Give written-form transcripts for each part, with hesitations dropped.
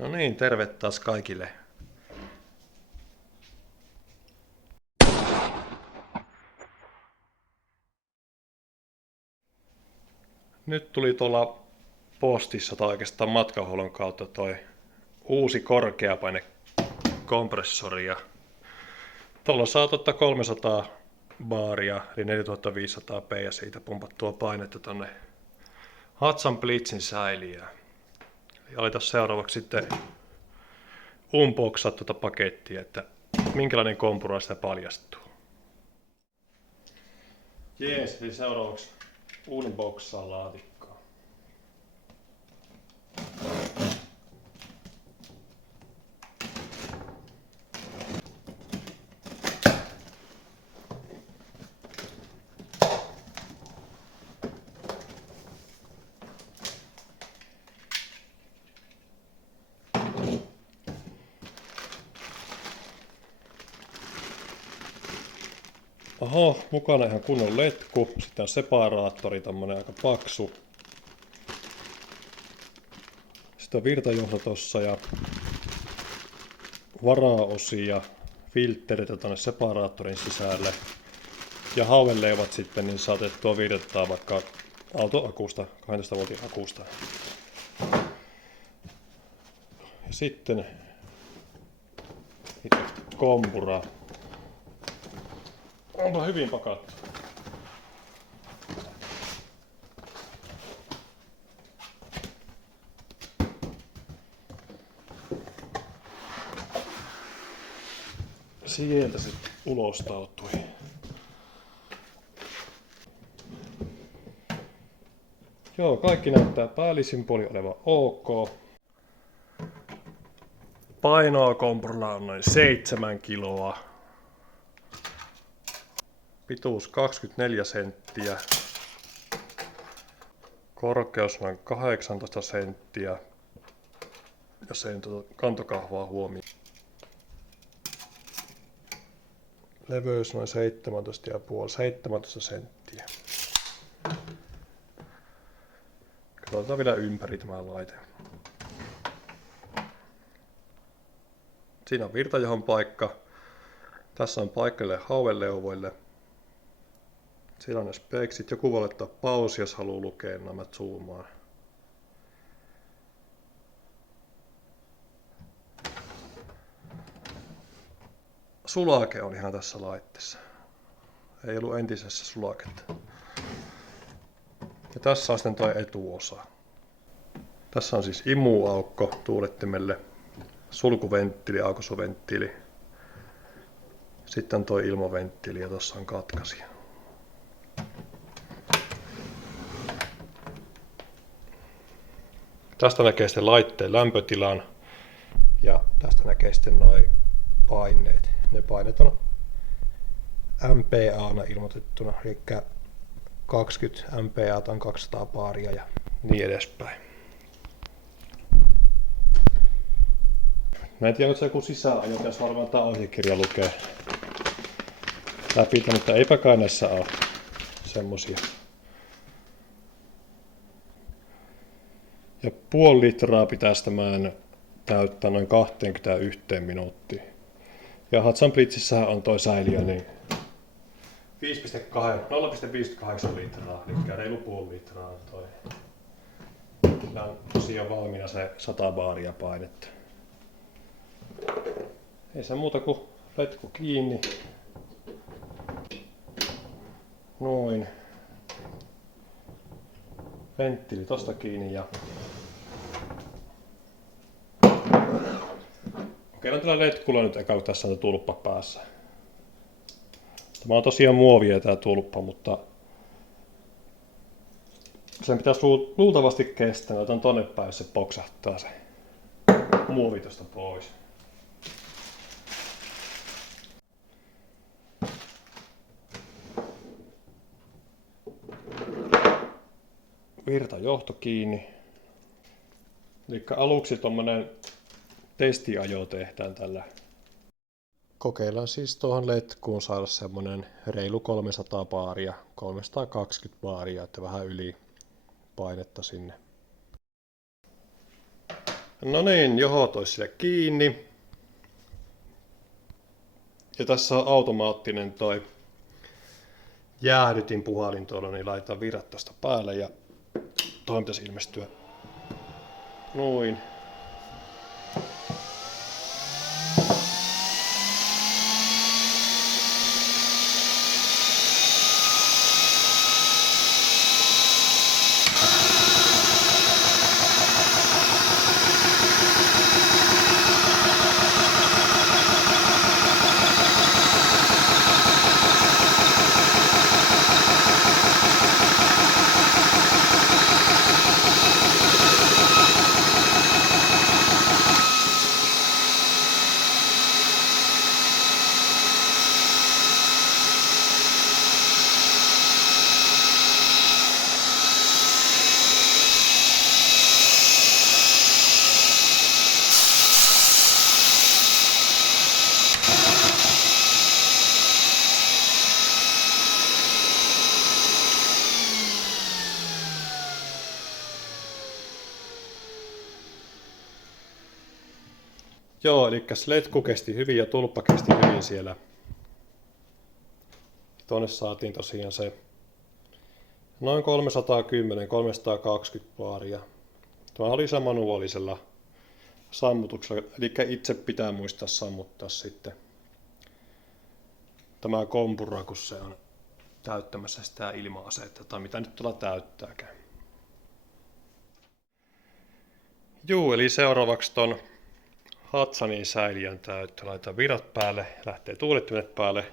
No niin, terve taas kaikille. Nyt tuli tuolla postissa tai oikeastaan matkahuollon kautta toi uusi korkeapaine kompressori ja tuolla saa 300 baaria eli 4500 p ja siitä pumpattua painetta tonne Hudson Blitzin säiliöön. Ja aletaan seuraavaksi sitten unboxaa tuota pakettia, että minkälainen kompura sitä paljastuu. Jees, eli seuraavaksi unboxaa laatikkoa. Oho, mukana ihan kunnon letku, sitten on separaattori, tämmönen aika paksu. Sitten on virtajohto tossa ja varaosia, filttereitä tonne separaattorin sisälle. Ja haueleuvat sitten niin saatettua virtaa vaikka autoakusta, 12 voltin akusta. Ja sitten itse kompura. Onpa hyvin pakattu. Sieltä se ulostautui. Joo, kaikki näyttää päällisin puolin olevan ok. Painoa kompurilla on noin 7 kiloa. Pituus 24 senttiä. Korkeus noin 18 senttiä. Jos ei kantokahvaa huomioon. Leveys noin 17,5 senttiä. Katsotaan vielä ympäri tämä laite. Siinä on virtajohon paikka. Tässä on paikalle haueleuvoille. Siinä on ne speksit. Joku voi laittaa pausi, jos haluaa lukea nämä zoomaan. Sulake on ihan tässä laitteessa. Ei ollut entisessä sulaketta. Ja tässä on sitten tuo etuosa. Tässä on siis imuaukko tuulettimelle, sulkuventtiili, aukosuventtiili. Sitten on tuo ilmaventtiili ja tuossa on katkaisija. Tästä näkee sitten laitteen lämpötilan ja tästä näkee sitten noin paineet. Ne paineet on MPA:na ilmoitettuna, eli 20 MPA on 200 baaria ja niin edespäin. Mä en tiedä, onko se joku sisäänajo, jos varmaan tää ohjekirja lukee läpi, mutta eipä kai näissä ole semmosia. Ja 0,5 litraa pitäisi tämän täyttää noin 21 minuuttiin. Ja Hudson Blitzissähän on toi säiliö niin 0,58 litraa, eli reilu 0,5 litraa on toi. Tää on tosiaan valmiina se 100 baaria painetta. Ei se muuta kuin letku kiinni. Noin. Venttiili tosta kiinni ja kokeillaan tällä letkulla nyt eka, kun tässä on tulppa päässä. Tämä on tosiaan muovia tää tulppa, mutta sen pitäisi luultavasti kestää. Otan tonne päin, jos se poksahtaa se muovi tosta pois. Virtajohto kiinni. Eli aluksi tommonen testiajo tehdään tällä. Kokeillaan siis tuohon letkuun saada semmonen reilu 300 baaria, 320 baaria, että vähän yli painetta sinne. No niin, johot olisi sille kiinni. Ja tässä on automaattinen toi jäähdytin puhalin tuolla, niin laitetaan virrat tosta päälle ja toi pitäisi ilmestyä noin. Joo, eli letku kesti hyvin ja tulppa kesti hyvin siellä. Tuonne saatiin tosiaan se noin 310-320 baaria. Tämä oli se manuaalisella sammutuksella, eli itse pitää muistaa sammuttaa sitten tämä kompura, kun se on täyttämässä sitä ilma-asetta, tai mitä nyt tuolla täyttääkään. Juu, eli seuraavaksi ton Hatsanin säiliön täyttö. Laitetaan virrat päälle, lähtee tuulittimet päälle.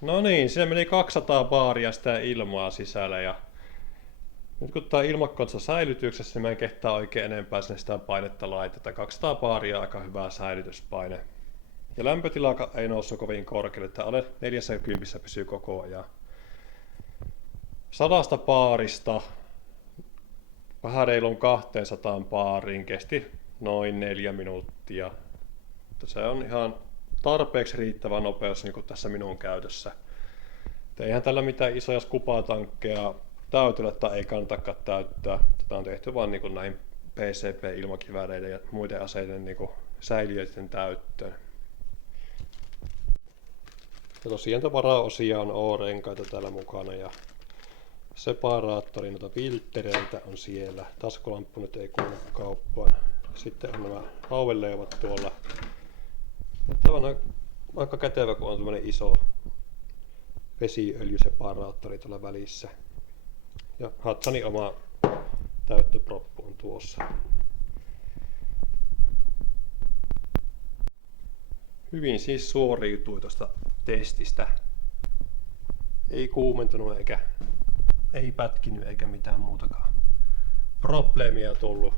No niin, siinä meni 200 baaria sitä ilmaa sisällä ja nyt kun tää ilmakonsa säilytyksessä, niin mä en kehtaa oikein enempää sinne sitä painetta laiteta. 200 baaria on aika hyvä säilytyspaine. Ja lämpötila ei noussut kovin korkealle, että alle 40 pysyy koko ajan. 100 baarista vähän reilun 200 baariin kesti noin 4 minuuttia. Mutta se on ihan tarpeeksi riittävä nopeus niin kuin tässä minun käytössä. Eihän tällä mitään isoja skupatankkeja täytellä tai ei kannatakaan täyttää. Tätä on tehty vain niin näihin PCP-ilmakivääreiden ja muiden aseiden niin säiliöiden täyttöön. Ja tosiaan varaosia on O-renkaita täällä mukana ja separaattori, noita filttereitä on siellä. Taskulamppu nyt ei kuulu kauppaan. Sitten on nämä haueleuvat tuolla. Tämä on aika kätevä, kun on tämmöinen iso vesiöljyseparaattori tuolla välissä. Ja Hudsonin oma täyttöproppu on tuossa. Hyvin siis suoriutui tuosta testistä. Ei kuumentunut eikä ei pätkinyt eikä mitään muutakaan probleemia tullut.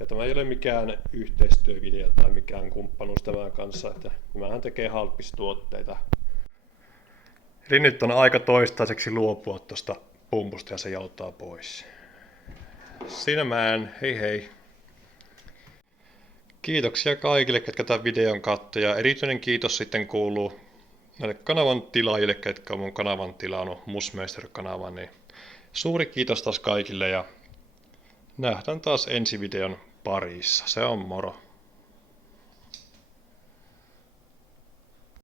Ja tämä ei ole mikään yhteistyövideo tai mikään kumppanuus tämän kanssa, että nämähän tekee halppistuotteita. Eli nyt on aika toistaiseksi luopua tuosta pumpusta ja se joutaa pois. Siinä mä hei hei. Kiitoksia kaikille, ketkä tämän videon katsoi ja erityinen kiitos sitten kuuluu näille kanavan tilaajille, ketkä on mun kanavan tilannut, Musmeister-kanavan, niin suuri kiitos taas kaikille ja nähdään taas ensi videon parissa. Se on moro!